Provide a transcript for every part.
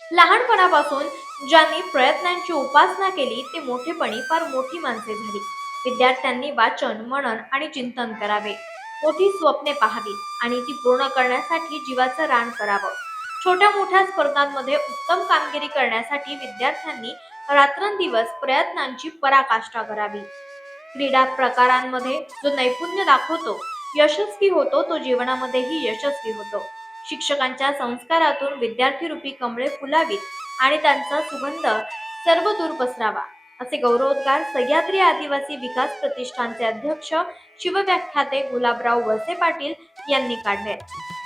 लहानपणापासून ज्यांनी प्रयत्नांची उपासना केली ते मोठेपणी फार मोठी माणसे झाली. विद्यार्थ्यांनी वाचन मनन आणि चिंतन करावे. मोठी स्वप्ने पाहावी आणि ती पूर्ण करण्यासाठी जीवाचं रान करावं. छोट्या मोठ्या स्पर्धांमध्ये उत्तम कामगिरी करण्यासाठी विद्यार्थ्यांनी रात्रंदिवस प्रयत्नांची पराकाष्ठा करावी. क्रीडा प्रकारांमध्ये जो नैपुण्य दाखवतो यशस्वी होतो तो जीवनामध्येही यशस्वी होतो. शिक्षकांच्या संस्कारातून विद्यार्थी रूपी कमळे फुलावीत आणि त्यांचा सुगंध सर्व दूर पसरावा असे गौरवोद्गार सह्याद्री आदिवासी विकास प्रतिष्ठानचे अध्यक्ष शिवव्याख्याते गुलाबराव वसे पाटील यांनी काढले.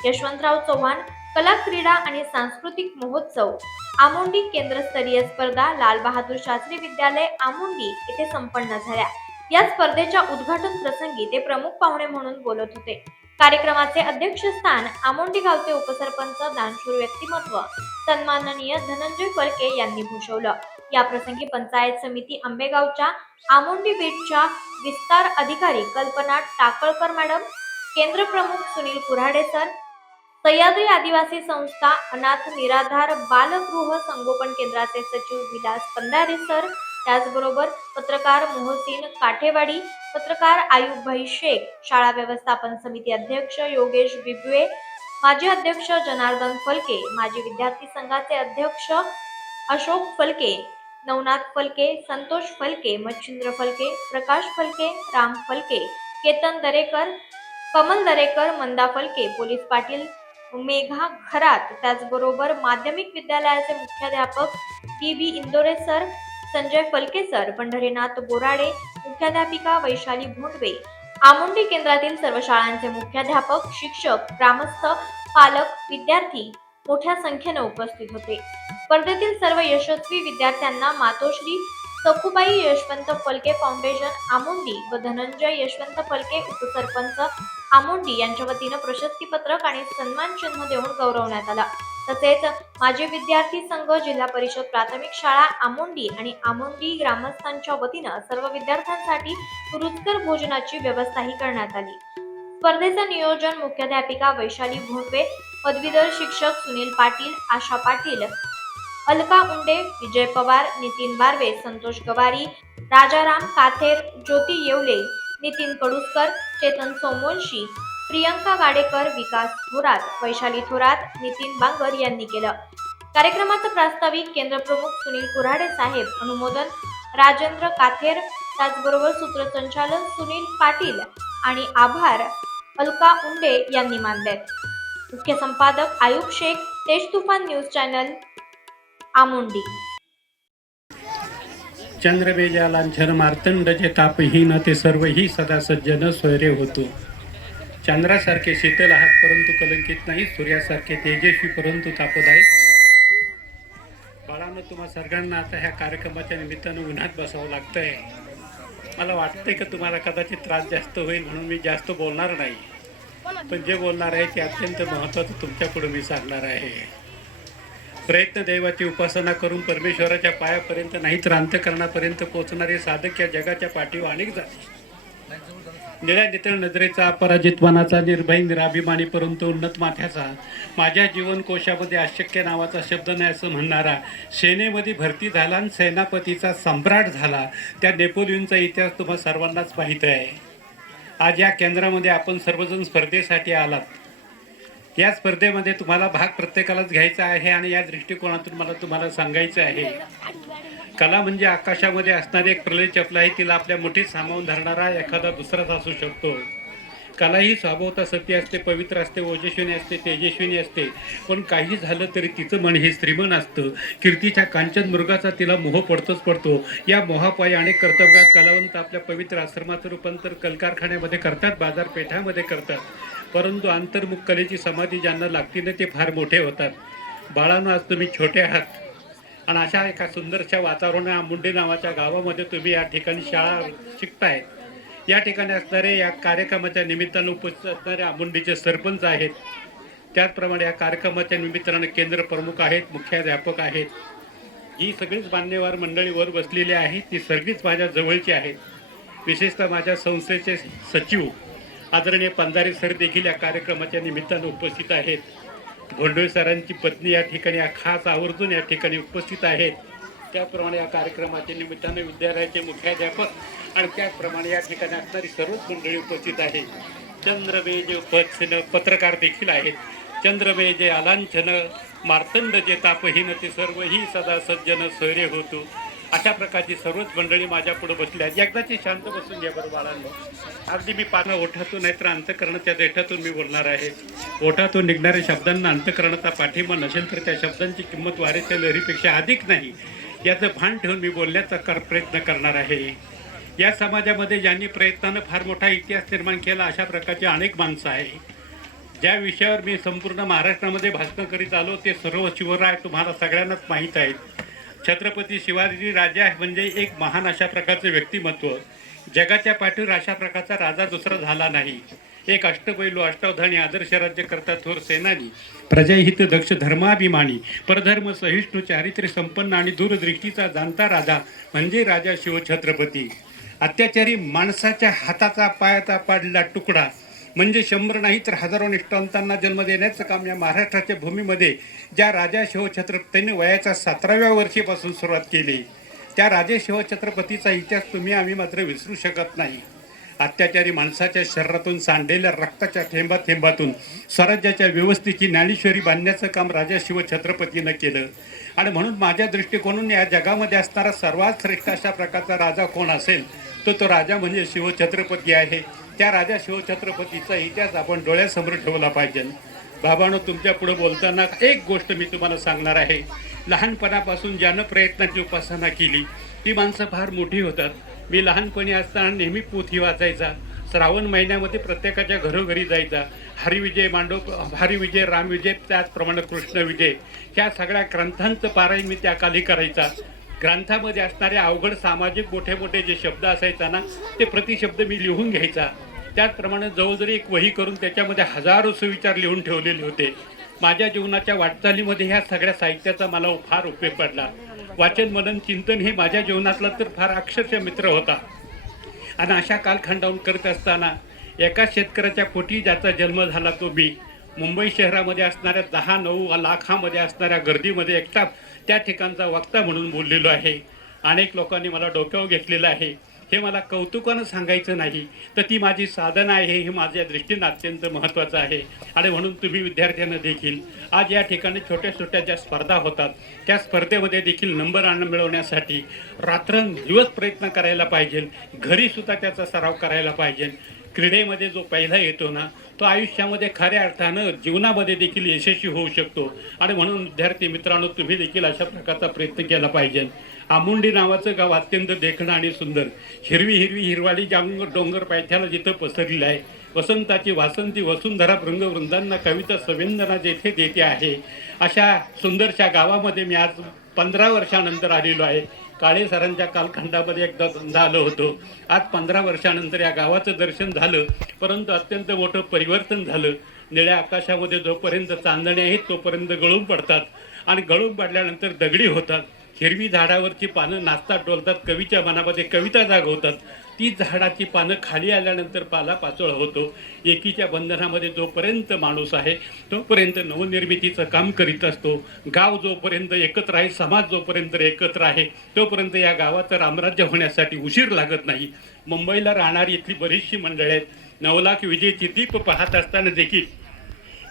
यशवंतराव चव्हाण कला क्रीडा आणि सांस्कृतिक महोत्सव आमोंडी केंद्रस्तरीय स्पर्धा लाल बहादूर शास्त्री विद्यालय आमोंडी येथे संपन्न झाल्या. या स्पर्धेच्या उद्घाटन प्रसंगी ते प्रमुख पाहुणे म्हणून बोलत होते. कार्यक्रमाचे अध्यक्षस्थान आमोंडी गावचे उपसरपंच दानशूर व्यक्तिमत्व सन्माननीय धनंजय फलके यांनी भूषवलं. याप्रसंगी पंचायत समिती आंबेगावच्या आमोंडी बीटच्या विस्तार अधिकारी कल्पना टाकळकर मॅडम केंद्र प्रमुख सुनील कुऱ्हाडे सर सह्याद्री आदिवासी संस्था अनाथ निराधार बालगृह संगोपन केंद्राचे सचिव विलास पंधारे सर त्याचबरोबर पत्रकार मोहसिन काठेवाडी पत्रकार आयुबभाई शेख शाळा व्यवस्थापन समिती अध्यक्ष योगेश बिबवे माजी अध्यक्ष जनार्दन फलके माजी विद्यार्थी संघाचे अध्यक्ष अशोक फलके नवनाथ फलके संतोष फलके मच्छिंद्र फलके प्रकाश फलके राम फलके केतन दरेकर कमल दरेकर मंदा फलके पोलीस पाटील मेघा खरात त्याचबरोबर माध्यमिक विद्यालयाचे मुख्याध्यापक T B Indore sir Sanjay Phalke sir Pandharinath Borade मुख्याध्यापिका वैशाली भोंडवे. आमोंडी केंद्रातील सर्व शाळांचे मुख्याध्यापक शिक्षक ग्रामस्थ पालक विद्यार्थी मोठ्या संख्येने उपस्थित होते. स्पर्धेतील सर्व यशस्वी विद्यार्थ्यांना मातोश्री सखुबाई यशवंत फलके फाउंडेशन आमोंडी व धनंजय यशवंत फलके उपसरपंच आमोंडी यांच्या वतीनं प्रशस्तीपत्रक आणि सन्मान चिन्ह देऊन गौरवण्यात आला. तसेच माजी विद्यार्थी संघ जिल्हा परिषद प्राथमिक शाळा आमोंडी आणि आमोंडी ग्रामस्थांच्या वतीनं सर्व विद्यार्थ्यांसाठी रुचकर भोजनाची व्यवस्थाही करण्यात आली. स्पर्धेचं नियोजन मुख्याध्यापिका वैशाली भोंडवे पदवीधर शिक्षक सुनील पाटील आशा पाटील अलका उंडे विजय पवार नितीन बारवे संतोष गवारी राजाराम काथेर ज्योती येवले नितीन कडुसकर चेतन सोमवंशी प्रियंका वाडेकर विकास थोरात वैशाली थोरात नितीन बांगर यांनी केलं. कार्यक्रमाचं प्रास्ताविक केंद्रप्रमुख सुनील कुऱ्हाडे साहेब अनुमोदन राजेंद्र काथेर त्याचबरोबर सूत्रसंचालन सुनील पाटील आणि आभार अलका उंडे यांनी मानलेत मुख्य संपादक आयुब शेख तेज तुफान न्यूज चॅनल आमोंडी. चंद्रबेजाला झर मार्तंड जे तापहीन ते सर्वही सदा सज्जन स्वैरे होतो. चंद्रासारखे शीतल आहात परंतु कलंकित नाही. सूर्यासारखे तेजस्वी परंतु तापदायक नाही. बाळानं तुम्हा सर्वांना आता ह्या कार्यक्रमाच्या निमित्तानं उन्हात बसावं लागतंय. मला वाटतंय की तुम्हाला कदाचित त्रास जास्त होईल म्हणून मी जास्त बोलणार नाही. पण जे बोलणार आहे ते अत्यंत महत्त्वाचं तुमच्याकडे मी सांगणार आहे. प्रयत्न दैवाची उपासना करून परमेश्वराच्या पायापर्यंत नाही तर अंतकरणापर्यंत पोहोचणारे साधक या जगाच्या पाठीवर अनेक जाते. निळ्या नितळ नजरेचा अपराजितवानाचा निर्भय निराभिमानी परंतु उन्नत माथ्याचा माझ्या जीवनकोशामध्ये अशक्य नावाचा शब्द नाही असं म्हणणारा सेनेमध्ये भरती झाला आणि सेनापतीचा सम्राट झाला त्या नेपोलियनचा इतिहास तुम्हा सर्वांनाच माहीत आहे. आज या केंद्रामध्ये आपण सर्वजण स्पर्धेसाठी आलात. या स्पर्धेमध्ये तुम्हाला भाग प्रत्येकालाच घ्यायचा आहे आणि या दृष्टिकोनातून मला तुम्हाला सांगायचं आहे. कला म्हणजे आकाशामध्ये असणारी एक प्रलय चपला आहे तिला आपल्या मुठीत सामावून धरणारा एखादा दुसराच असू शकतो. कला ही स्वभावता सत्य असते पवित्र असते ओजस्विनी असते तेजस्विनी असते. पण काही झालं तरी तिचं मन हे श्रीमन असतं. कीर्तीच्या कांचन मृगाचा तिला मोह पडतोच पडतो. या मोहापायी अनेक कर्तव्यात कलावंत आपल्या पवित्र आश्रमाचं रूपांतर कलकारखान्यामध्ये करतात बाजारपेठामध्ये करतात. परंतु अंतर्मुख कलेची समाधी ज्यांना लागती ना ते फार मोठे होतात. बाळांनो आज तुम्ही छोटे आहात. आणि अशा एका सुंदरशा वातावरणा मुंडे नावाच्या गावामध्ये तुम्ही या ठिकाणी शाळा शिकताय. या ठिकाणी असणारे या कार्यक्रमाच्या निमित्तानं उपस्थित असणारे आमुंडीचे सरपंच आहेत. त्याचप्रमाणे या कार्यक्रमाच्या निमित्तानं केंद्र प्रमुख आहेत मुख्याध्यापक आहेत. ही सगळीच मान्यवर मंडळी वर बसलेली आहेत ती सगळीच माझ्या जवळची आहेत. विशेषतः माझ्या संस्थेचे सचिव आदरणीय पंजारी सर देखील या कार्यक्रमाच्या निमित्तानं उपस्थित आहेत. भोंडवे सरांची पत्नी या ठिकाणी खास आवर्जून या ठिकाणी उपस्थित आहेत. त्याप्रमाणे या कार्यक्रमाच्या निमित्ताने विद्यालयाचे मुख्याध्यापक आणि त्याचप्रमाणे या ठिकाणी असणारी सर्वच मंडळी उपस्थित आहे चंद्रबेज उपच्छन पत्रकार देखील आहेत. चंद्रमेजे आलांछन मार्तंड जे तापहीन ते सर्वही सदा सज्जन सोयरे होतो. अशा प्रकारची सर्वच मंडळी माझ्या पुढे बसली आहेत. एकदाची शांत बसून घ्या बरं बाळांनो. अगदी मी पानं ओठातून नाहीतर अंतकरणाच्या देठातून मी बोलणार आहे. ओठातून निघणाऱ्या शब्दांना अंतकरणाचा पाठिंबा नसेल तर त्या शब्दांची किंमत वारेच्या लहरीपेक्षा अधिक नाही. याचं भान ठेवून मी बोलण्याचा कर प्रयत्न करणार आहे. या समाजामध्ये ज्यांनी प्रयत्नानं फार मोठा इतिहास निर्माण केला अशा प्रकारची अनेक माणसं आहे. ज्या विषयावर मी संपूर्ण महाराष्ट्रामध्ये भाषण करीत आलो ते सर्व शिवराय तुम्हाला सगळ्यांनाच माहीत आहेत. छत्रपती शिवाजी राजा म्हणजे एक महान अशा प्रकारचं व्यक्तिमत्व. जगाच्या पाठीवर अशा प्रकारचा राजा दुसरा झाला नाही. एक अष्टपैलू अष्टावधानी आदर्श राज्य करता थोर सेनानी प्रजाहित दक्ष धर्माभिमानी परधर्म सहिष्णू चारित्र्य संपन्न आणि दूरदृष्टीचा जाणता राजा म्हणजे राजा शिवछत्रपती. अत्याचारी माणसाच्या हाताचा पायाचा पाडला तुकडा म्हणजे शंभर नाही तर हजारो निष्ठांतांना जन्म देण्याचं काम या महाराष्ट्राच्या भूमीमध्ये ज्या राजा शिवछत्रपतींनी वयाच्या सतराव्या वर्षीपासून सुरुवात केली त्या राजे शिवछत्रपतीचा इतिहास तुम्ही आम्ही मात्र विसरू शकत नाही. अत्याचारी माणसाच्या शरीरातून सांडलेल्या रक्ताच्या थेंबा थेंबातून स्वराज्याच्या व्यवस्थेची ज्ञानेश्वरी बांधण्याचं काम राजा शिवछत्रपतीनं केलं. आणि म्हणून माझ्या दृष्टिकोनातून या जगामध्ये असणारा सर्वात श्रेष्ठ अशा प्रकारचा राजा कोण असेल तर तो राजा म्हणजे शिवछत्रपती आहे. त्या राजा शिवछत्रपतीचा इतिहास आपण डोळ्यासमोर ठेवला पाहिजे. बाबांनो तुमच्यापुढे बोलताना एक गोष्ट मी तुम्हाला सांगणार आहे. लहानपणापासून ज्यानं प्रयत्नाची उपासना केली ती माणसं फार मोठी होतात. मी लहानपणी असताना नेहमी पोथी वाचायचा. श्रावण महिन्यामध्ये प्रत्येकाच्या घरोघरी जायचा. हरिविजय मांडव हरिविजय रामविजय त्याचप्रमाणे कृष्णविजय. ह्या सगळ्या ग्रंथांचं पारायण मी त्या काली करायचा. ग्रंथामध्ये असणारे अवघड सामाजिक मोठे मोठे जे शब्द असायचा ना ते प्रतिशब्द मी लिहून घ्यायचा. त्याचप्रमाणे जवळजवळ एक वही करून त्याच्यामध्ये हजारो सुविचार लिहून ठेवलेले होते माझ्या जीवनाच्या वाटचालीमध्ये ह्या सगळ्या साहित्याचा मला फार उपयोग पडला. वाचन मनन चिंतन हे माझ्या जीवनातला तर फार अक्षरशः मित्र होता. आणि अशा कालखंडावून करत असताना एका शेतकऱ्याच्या पोटी ज्याचा जन्म झाला तो बी मुंबई शहरामध्ये असणाऱ्या दहा नऊ लाखामध्ये असणाऱ्या गर्दीमध्ये एकटा त्या ठिकाणचा वक्ता म्हणून बोललेलो आहे. अनेक लोकांनी मला डोक्यावर घेतलेलं आहे. हे मला कौतुकानं सांगायचं नाही. तर ती माझी साधना आहे हे माझ्या दृष्टीनं अत्यंत महत्त्वाचं आहे. आणि म्हणून तुम्ही विद्यार्थ्यांना देखील आज या ठिकाणी छोट्या छोट्या ज्या स्पर्धा होतात त्या स्पर्धेमध्ये देखील नंबर आणणं मिळवण्यासाठी रात्रंदिवस प्रयत्न करायला पाहिजे. घरीसुद्धा त्याचा सराव करायला पाहिजे. क्रीडेमध्ये जो पहिला येतो ना तो आयुष्यामध्ये खऱ्या अर्थानं जीवनामध्ये देखील यशस्वी होऊ शकतो. आणि म्हणून विद्यार्थी मित्रांनो तुम्ही देखील अशा प्रकारचा प्रयत्न केला पाहिजे. आमुंडी नावाचं गाव अत्यंत देखणं आणि सुंदर. हिरवी हिरवी हिरवाली जांग डोंगर पायथ्याला जिथं पसरलेलं आहे. वसंताची वासंती वसुंधरा रंगवृंदांना कविता संवेदना जेथे देते आहे. अशा सुंदरशा गावामध्ये मी आज पंधरा वर्षानंतर आलेलो आहे. काळे सरांच्या कालखंडामध्ये एकदा झालं होतं. आज पंधरा वर्षानंतर या गावाचं दर्शन झालं. परंतु अत्यंत मोठं परिवर्तन झालं. निळ्या आकाशामध्ये जोपर्यंत चांदणे आहेत तोपर्यंत गळून पडतात. आणि गळून पडल्यानंतर दगडी होतात. हिरवी झाडावरची पानं नाचतात डोलतात कवीच्या मनामध्ये कविता जागवतात. ती झाडाची पानं खाली आल्यानंतर पाला पाचोळ होतो. एकीच्या बंधनामध्ये जोपर्यंत माणूस आहे तोपर्यंत नवनिर्मितीचं काम करीत असतो. गाव जोपर्यंत एकत्र आहे समाज जोपर्यंत एकत्र आहे तोपर्यंत या गावाचं रामराज्य होण्यासाठी उशीर लागत नाही. मुंबईला राहणारी इथली बरीचशी मंडळी आहेत. नवलाख विजेची दीप पाहत असताना देखील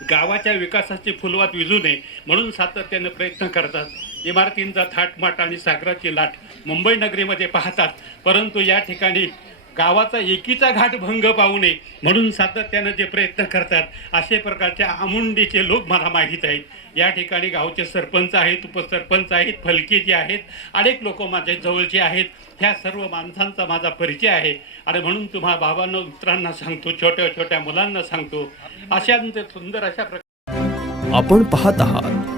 गावाच्या विकासाची फुलवात विजू नये म्हणून सातत्यानं प्रयत्न करतात. इमारतींचा थाटमाट आणि सागराची लाट मुंबई नगरीमध्ये पाहतात. परंतु या ठिकाणी गावाचा एकीचा घाट भंग पाहू नये म्हणून सातत्यानं जे प्रयत्न करतात असे प्रकारच्या आमुंडीचे लोक मला माहीत आहेत. या ठिकाणी गावचे सरपंच आहेत उपसरपंच आहेत फलके जे आहेत अनेक लोक माझ्या जवळचे आहेत. ह्या सर्व माणसांचा माझा परिचय आहे. आणि म्हणून तुम्हा बाबांना मित्रांना सांगतो छोट्या छोट्या मुलांना सांगतो अशा सुंदर अशा प्रकार आपण पाहत आहात